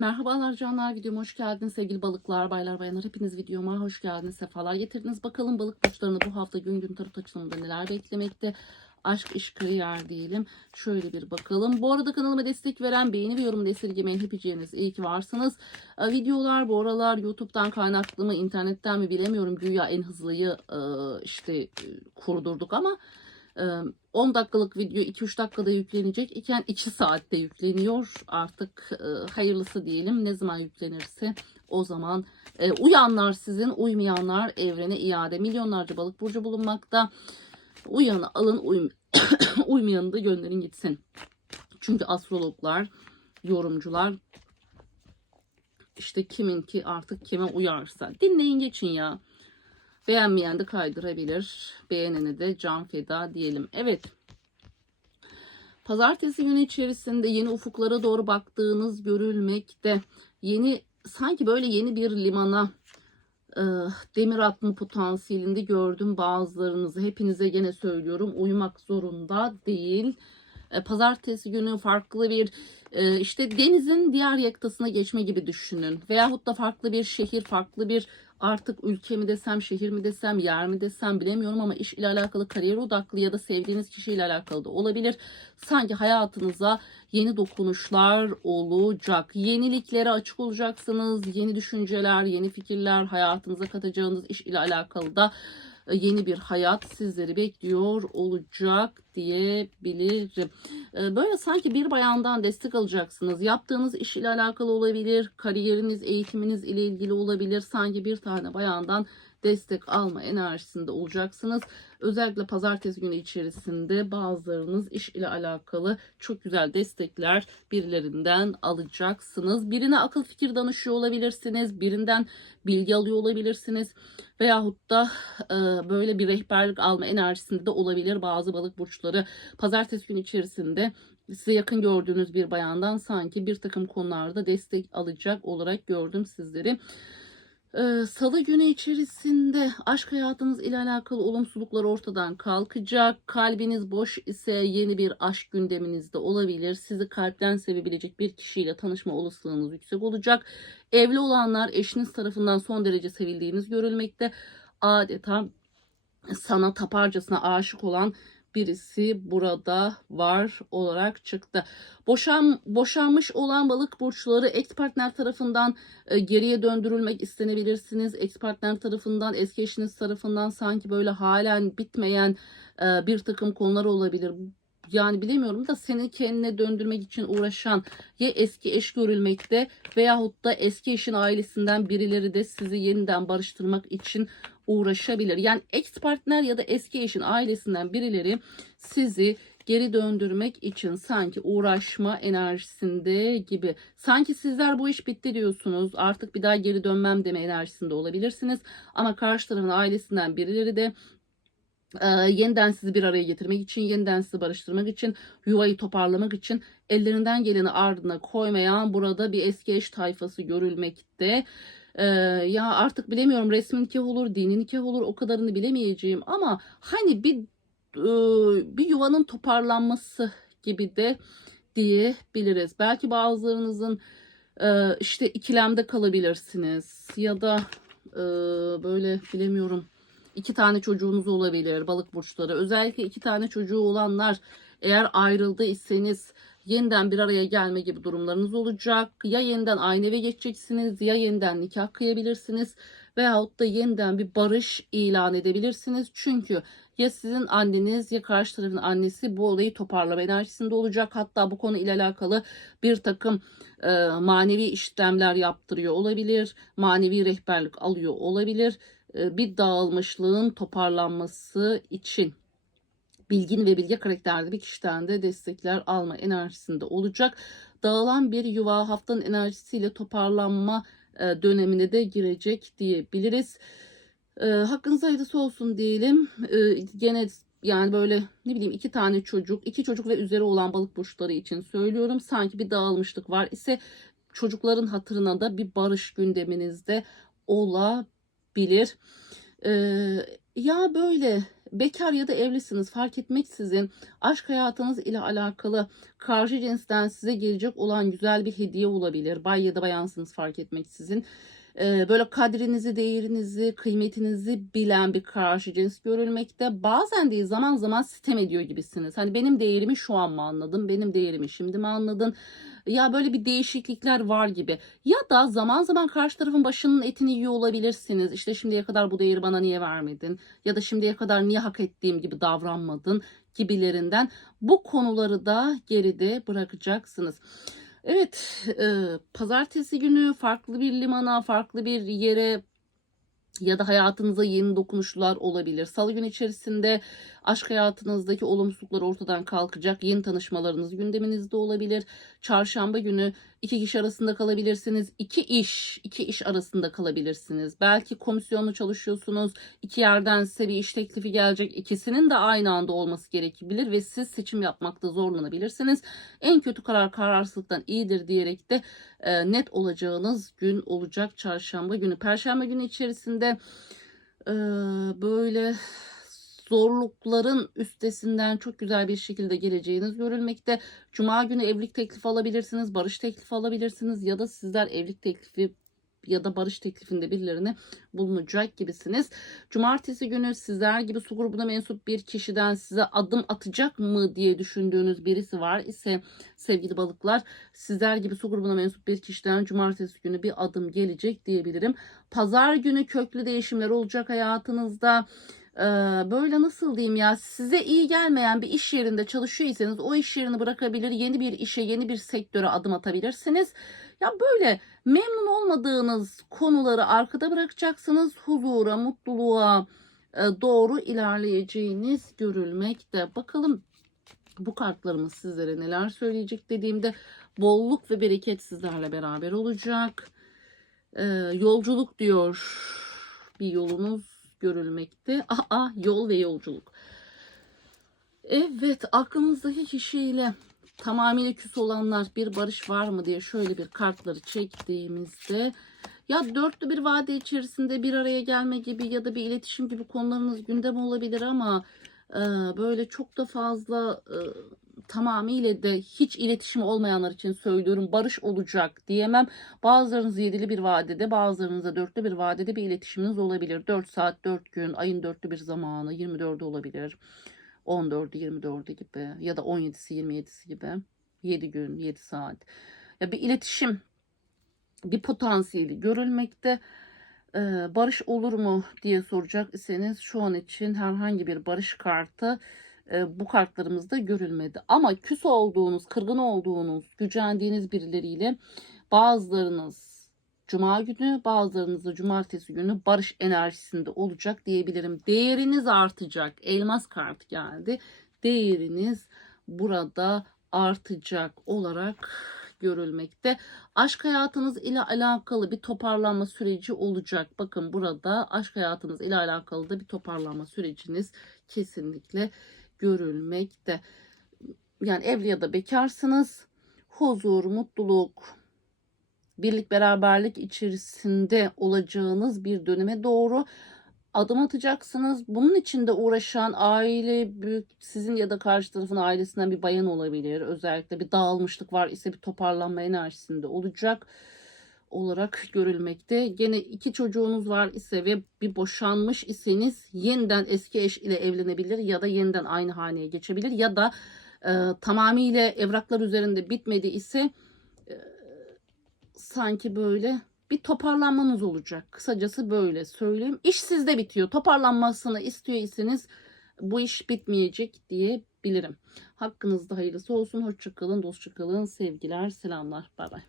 Merhabalar canlar videoma hoş geldiniz. Sevgili balıklar baylar bayanlar hepiniz videoma hoş geldiniz. Sefalar getirdiniz. Bakalım balık burçlarını bu hafta gün gün tarot açılımında neler beklemekte? Aşk iş kariyer diyelim. Şöyle bir bakalım. Bu arada kanalıma destek veren beğeni ve yorum esirgemeyin hepiciğiniz iyi ki varsınız. Ee, videolar bu aralar youtube'dan kaynaklı mı internetten mi bilemiyorum. Güya en hızlıyı e, işte e, kurdurduk ama 10 dakikalık video 2-3 dakikada yüklenecek iken 2 saatte yükleniyor. Artık e, hayırlısı diyelim. Ne zaman yüklenirse o zaman e, uyanlar sizin, uymayanlar evrene iade. Milyonlarca balık burcu bulunmakta. Uyanı alın, uym uymayanı da gönderin gitsin. Çünkü astrologlar, yorumcular işte kiminki artık kime uyarsa dinleyin geçin ya. Beğenmeyen de kaydırabilir. Beğenene de can feda diyelim. Evet. Pazartesi günü içerisinde yeni ufuklara doğru baktığınız görülmekte. Yeni sanki böyle yeni bir limana e, demir atma potansiyelinde gördüm bazılarınızı. Hepinize gene söylüyorum uyumak zorunda değil. E, pazartesi günü farklı bir e, işte denizin diğer yaktasına geçme gibi düşünün. Veyahut da farklı bir şehir, farklı bir artık ülke mi desem, şehir mi desem, yer mi desem bilemiyorum ama iş ile alakalı, kariyer odaklı ya da sevdiğiniz kişiyle alakalı da olabilir. Sanki hayatınıza yeni dokunuşlar olacak. Yeniliklere açık olacaksınız. Yeni düşünceler, yeni fikirler, hayatınıza katacağınız iş ile alakalı da yeni bir hayat sizleri bekliyor olacak diyebilirim. E, Böyle sanki bir bayandan destek alacaksınız. Yaptığınız iş ile alakalı olabilir, kariyeriniz, eğitiminiz ile ilgili olabilir. Sanki bir tane bayandan destek alma enerjisinde olacaksınız. Özellikle pazartesi günü içerisinde bazılarınız iş ile alakalı çok güzel destekler birilerinden alacaksınız. Birine akıl fikir danışıyor olabilirsiniz. Birinden bilgi alıyor olabilirsiniz. Veyahut da e, böyle bir rehberlik alma enerjisinde de olabilir bazı balık burçları. Pazartesi günü içerisinde size yakın gördüğünüz bir bayandan sanki bir takım konularda destek alacak olarak gördüm sizleri. Ee, Salı günü içerisinde aşk hayatınız ile alakalı olumsuzluklar ortadan kalkacak. Kalbiniz boş ise yeni bir aşk gündeminizde olabilir. Sizi kalpten sevebilecek bir kişiyle tanışma olasılığınız yüksek olacak. Evli olanlar eşiniz tarafından son derece sevildiğiniz görülmekte. Adeta sana taparcasına aşık olan birisi burada var olarak çıktı. Boşan, boşanmış olan balık burçları ex partner tarafından e, geriye döndürülmek istenebilirsiniz. Ex partner tarafından, eski eşiniz tarafından sanki böyle halen bitmeyen e, bir takım konular olabilir. Yani bilemiyorum da seni kendine döndürmek için uğraşan ya eski eş görülmekte veyahut da eski eşin ailesinden birileri de sizi yeniden barıştırmak için uğraşabilir. Yani ex partner ya da eski eşin ailesinden birileri sizi geri döndürmek için sanki uğraşma enerjisinde gibi. Sanki sizler bu iş bitti diyorsunuz. Artık bir daha geri dönmem deme enerjisinde olabilirsiniz. Ama karşı tarafın ailesinden birileri de e, yeniden sizi bir araya getirmek için, yeniden sizi barıştırmak için, yuvayı toparlamak için ellerinden geleni ardına koymayan burada bir eski eş tayfası görülmekte. Ee, ya artık bilemiyorum resmi nikah olur, dini nikah olur o kadarını bilemeyeceğim ama hani bir e, bir yuvanın toparlanması gibi de diyebiliriz. Belki bazılarınızın e, işte ikilemde kalabilirsiniz ya da e, böyle bilemiyorum iki tane çocuğunuz olabilir balık burçları. Özellikle iki tane çocuğu olanlar eğer ayrıldıysanız yeniden bir araya gelme gibi durumlarınız olacak. Ya yeniden aynı eve geçeceksiniz ya yeniden nikah kıyabilirsiniz veyahut da yeniden bir barış ilan edebilirsiniz. Çünkü ya sizin anneniz ya karşı tarafın annesi bu olayı toparlama enerjisinde olacak. Hatta bu konu ile alakalı bir takım e, manevi işlemler yaptırıyor olabilir. Manevi rehberlik alıyor olabilir. E, bir dağılmışlığın toparlanması için bilgin ve bilge karakterde bir kişiden de destekler alma enerjisinde olacak. Dağılan bir yuva haftanın enerjisiyle toparlanma e, dönemine de girecek diyebiliriz. E, hakkınız hayırlısı olsun diyelim. E, gene yani böyle ne bileyim iki tane çocuk, iki çocuk ve üzeri olan balık burçları için söylüyorum. Sanki bir dağılmışlık var ise çocukların hatırına da bir barış gündeminizde olabilir. Ee, Ya böyle bekar ya da evlisiniz fark etmeksizin aşk hayatınız ile alakalı karşı cinsten size gelecek olan güzel bir hediye olabilir. Bay ya da bayansınız fark etmeksizin. Ee, böyle kadrinizi, değerinizi, kıymetinizi bilen bir karşı cins görülmekte. Bazen değil zaman zaman sitem ediyor gibisiniz. Hani benim değerimi şu an mı anladın? Benim değerimi şimdi mi anladın? Ya böyle bir değişiklikler var gibi. Ya da zaman zaman karşı tarafın başının etini yiyor olabilirsiniz. İşte şimdiye kadar bu değeri bana niye vermedin? Ya da şimdiye kadar niye hak ettiğim gibi davranmadın? gibilerinden bu konuları da geride bırakacaksınız. Evet, e, pazartesi günü farklı bir limana, farklı bir yere ya da hayatınıza yeni dokunuşlar olabilir. Salı günü içerisinde aşk hayatınızdaki olumsuzluklar ortadan kalkacak. Yeni tanışmalarınız gündeminizde olabilir. Çarşamba günü iki kişi arasında kalabilirsiniz. İki iş, iki iş arasında kalabilirsiniz. Belki komisyonlu çalışıyorsunuz. İki yerden size bir iş teklifi gelecek. İkisinin de aynı anda olması gerekebilir ve siz seçim yapmakta zorlanabilirsiniz. En kötü karar kararsızlıktan iyidir diyerek de e, net olacağınız gün olacak çarşamba günü. Perşembe günü içerisinde e, böyle zorlukların üstesinden çok güzel bir şekilde geleceğiniz görülmekte. Cuma günü evlilik teklifi alabilirsiniz, barış teklifi alabilirsiniz ya da sizler evlilik teklifi ya da barış teklifinde birilerine bulunacak gibisiniz. Cumartesi günü sizler gibi su grubuna mensup bir kişiden size adım atacak mı diye düşündüğünüz birisi var ise sevgili balıklar sizler gibi su grubuna mensup bir kişiden cumartesi günü bir adım gelecek diyebilirim. Pazar günü köklü değişimler olacak hayatınızda böyle nasıl diyeyim ya size iyi gelmeyen bir iş yerinde çalışıyorsanız o iş yerini bırakabilir yeni bir işe yeni bir sektöre adım atabilirsiniz. Ya böyle memnun olmadığınız konuları arkada bırakacaksınız huzura mutluluğa e, doğru ilerleyeceğiniz görülmekte. Bakalım bu kartlarımız sizlere neler söyleyecek dediğimde bolluk ve bereket sizlerle beraber olacak. Ee, yolculuk diyor bir yolunuz görülmekte. Aa, yol ve yolculuk. Evet aklınızdaki kişiyle tamamıyla küs olanlar bir barış var mı diye şöyle bir kartları çektiğimizde ya dörtlü bir vade içerisinde bir araya gelme gibi ya da bir iletişim gibi konularınız gündem olabilir ama e, böyle çok da fazla e, tamamıyla de hiç iletişim olmayanlar için söylüyorum barış olacak diyemem. Bazılarınız yedili bir vadede bazılarınızda dörtlü bir vadede bir iletişiminiz olabilir. 4 saat 4 gün ayın dörtlü bir zamanı 24'ü olabilir. 14'ü 24'ü gibi ya da 17'si 27'si gibi 7 gün 7 saat. Ya bir iletişim bir potansiyeli görülmekte. Ee, barış olur mu diye soracak iseniz şu an için herhangi bir barış kartı e, bu kartlarımızda görülmedi. Ama küs olduğunuz, kırgın olduğunuz, gücendiğiniz birileriyle bazılarınız Cuma günü bazılarınız da cumartesi günü barış enerjisinde olacak diyebilirim. Değeriniz artacak. Elmas kart geldi. Değeriniz burada artacak olarak görülmekte. Aşk hayatınız ile alakalı bir toparlanma süreci olacak. Bakın burada aşk hayatınız ile alakalı da bir toparlanma süreciniz kesinlikle görülmekte. Yani evli ya da bekarsınız. Huzur, mutluluk, birlik beraberlik içerisinde olacağınız bir döneme doğru adım atacaksınız. Bunun için de uğraşan aile büyük sizin ya da karşı tarafın ailesinden bir bayan olabilir. Özellikle bir dağılmışlık var ise bir toparlanma enerjisinde olacak olarak görülmekte. Gene iki çocuğunuz var ise ve bir boşanmış iseniz yeniden eski eş ile evlenebilir ya da yeniden aynı haneye geçebilir ya da e, tamamıyla evraklar üzerinde bitmedi ise e, sanki böyle bir toparlanmanız olacak. Kısacası böyle söyleyeyim. İş sizde bitiyor. Toparlanmasını istiyor iseniz bu iş bitmeyecek diyebilirim. Hakkınızda hayırlısı olsun. Hoşçakalın, dostçakalın. Sevgiler, selamlar. Bay bay.